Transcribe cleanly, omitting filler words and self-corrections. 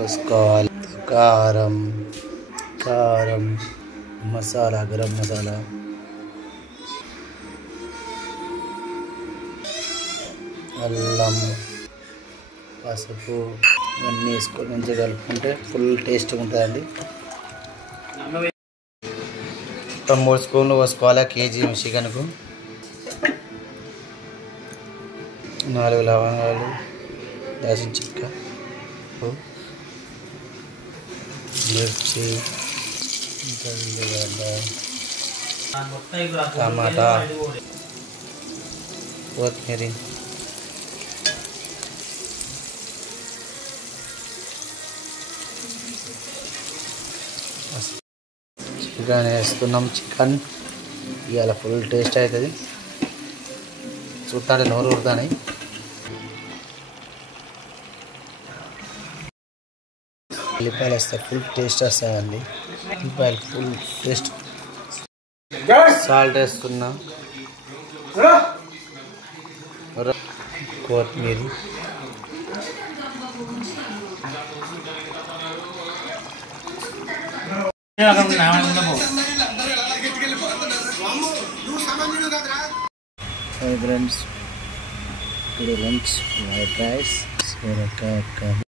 వేసుకోవాలి. కారం కారం మసాలా, గరం మసాలా, అల్లం, పసుపు ఇవన్నీ వేసుకొని మంచిగా కలుపుకుంటే ఫుల్ టేస్ట్గా ఉంటుందండి. 3 స్పూన్లు పోసుకోవాలి కేజీ చికెన్కు. 4 లవంగాలు, దాల్చిన చెక్క, మిర్చి, టమాటా, కొత్తిమీర, చికెన్ వేస్తున్నాం. చికెన్ ఇవాళ ఫుల్ టేస్ట్ అవుతుంది. చూస్తాడే నోరు ఊరుతాయి. ఉల్లిపాయలు వేస్తే ఫుల్ టేస్ట్ వస్తాయండి. ఉల్లిపాయలు ఫుల్ టేస్ట్. సాల్ట్ వేస్తున్నా, కొత్తిమీర, ఫ్రెండ్స్ ఇప్పుడు లంచ్ వైట్ రైస్, సొరకాయ కర్రీ.